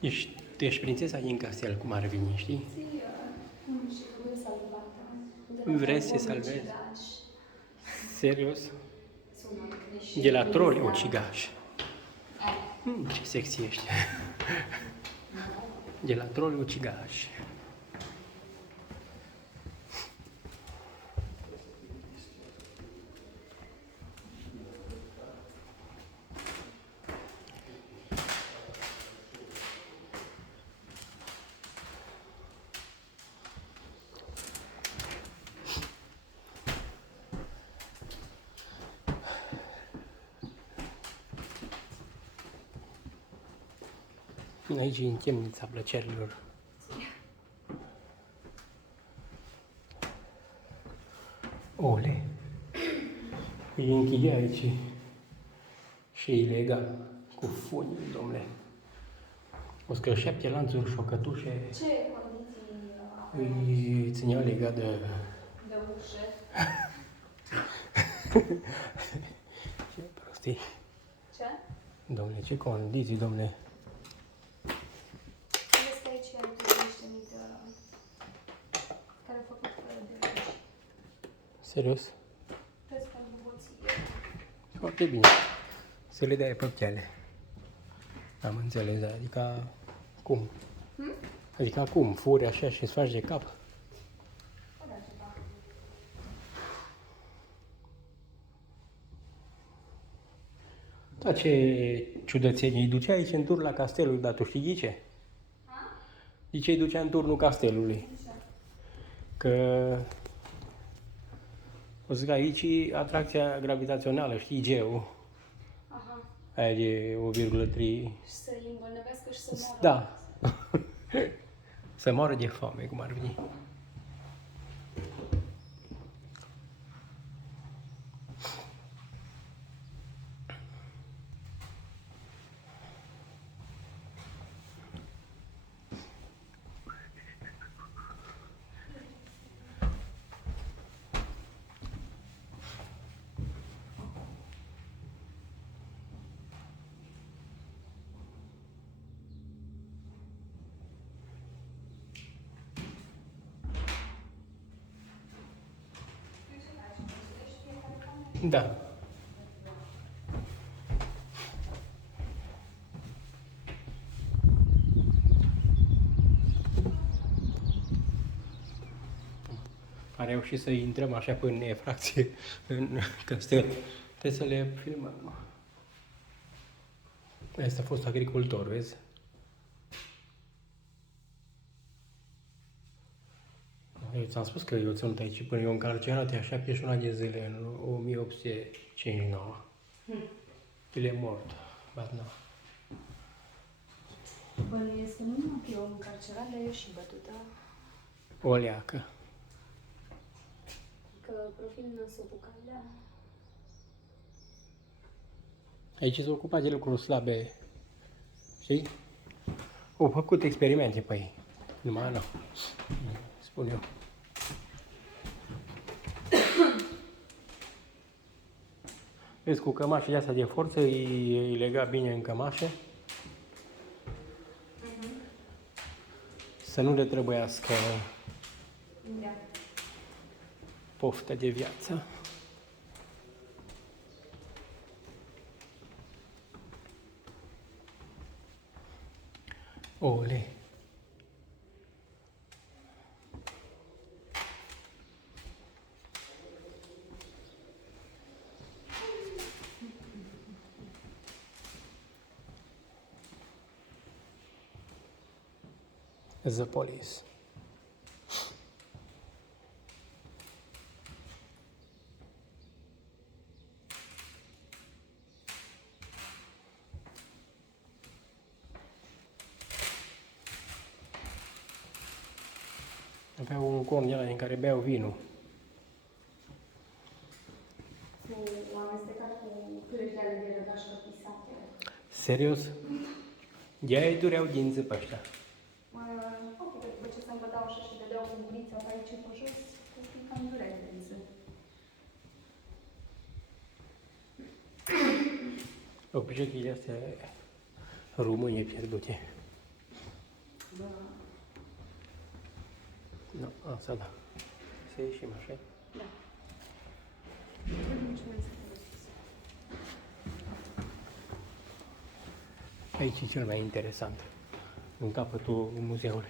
Tu ești prințesa din castel, cum ar veni, știi? Vrei să salvezi? Serios? De la troli ucigaș. Ce sexy ești. De la troli ucigaș. Aici e în temnița plăcerilor. Ole! Îi închide aici și e ilegal. Cu funii, domnule. O să 7 lanțuri șocătușe. Ce condiții Îi țineau legat de ușă? Ce prostii. Ce? Domnule, ce condiții, domnule. Vezi că aici ai niște mică care a făcut fără de legi. Serios? Vezi că buboție. Foarte bine. Să le dai păpcheale. Am înțeles, adică cum? Adică cum? Furi așa și îți faci de cap? Da, ce ciudățenie îi ducea aici în tur la castelul, dar tu știi de ce? De ce îi ducea în turnul castelului? Că o să zic aici atracția gravitațională, știi, Geu. Aha. Aia de 1,3. Și să-i îmbolnăvească și să moară. Da. Să moară de foame, cum ar veni. Da. A reușit să intrăm așa până în efracție în castel. Trebuie să le filmăm. Asta a fost agricultor, vezi? Eu ți-am spus că eu ținut aici până eu încarcerat așa 71 de zile în 1859. El e mort, but no. Bănuiesc că nu numai că e om încarcerat, dar e și bătută. O leacă. Că profilul nu se ocupa de... Aici se ocupa de lucruri slabe, știi? Au făcut experimente pe ei. Numai nu. Spun eu. Vezi, cu cămașile astea de forță îi lega bine în cămașe. Să nu le trebuiască Da. poftă de viață. Ole! The police. Avea un corn de ăla în care beau vinul. Cu amestecat cu pârghele de rădaș pisate. Serios? De-aia îi dureau dinții pe ăștia. Ok, după ce se îmbăteau așa și dădeau cu gurița pe aici pe jos, cu cam durea de zi. Obiceiurile astea române pierdute. Nu, asta da. Să ieșim așa. Da. Vedem ce mai este de sus. Aici e cel mai interesant, în capătul muzeului.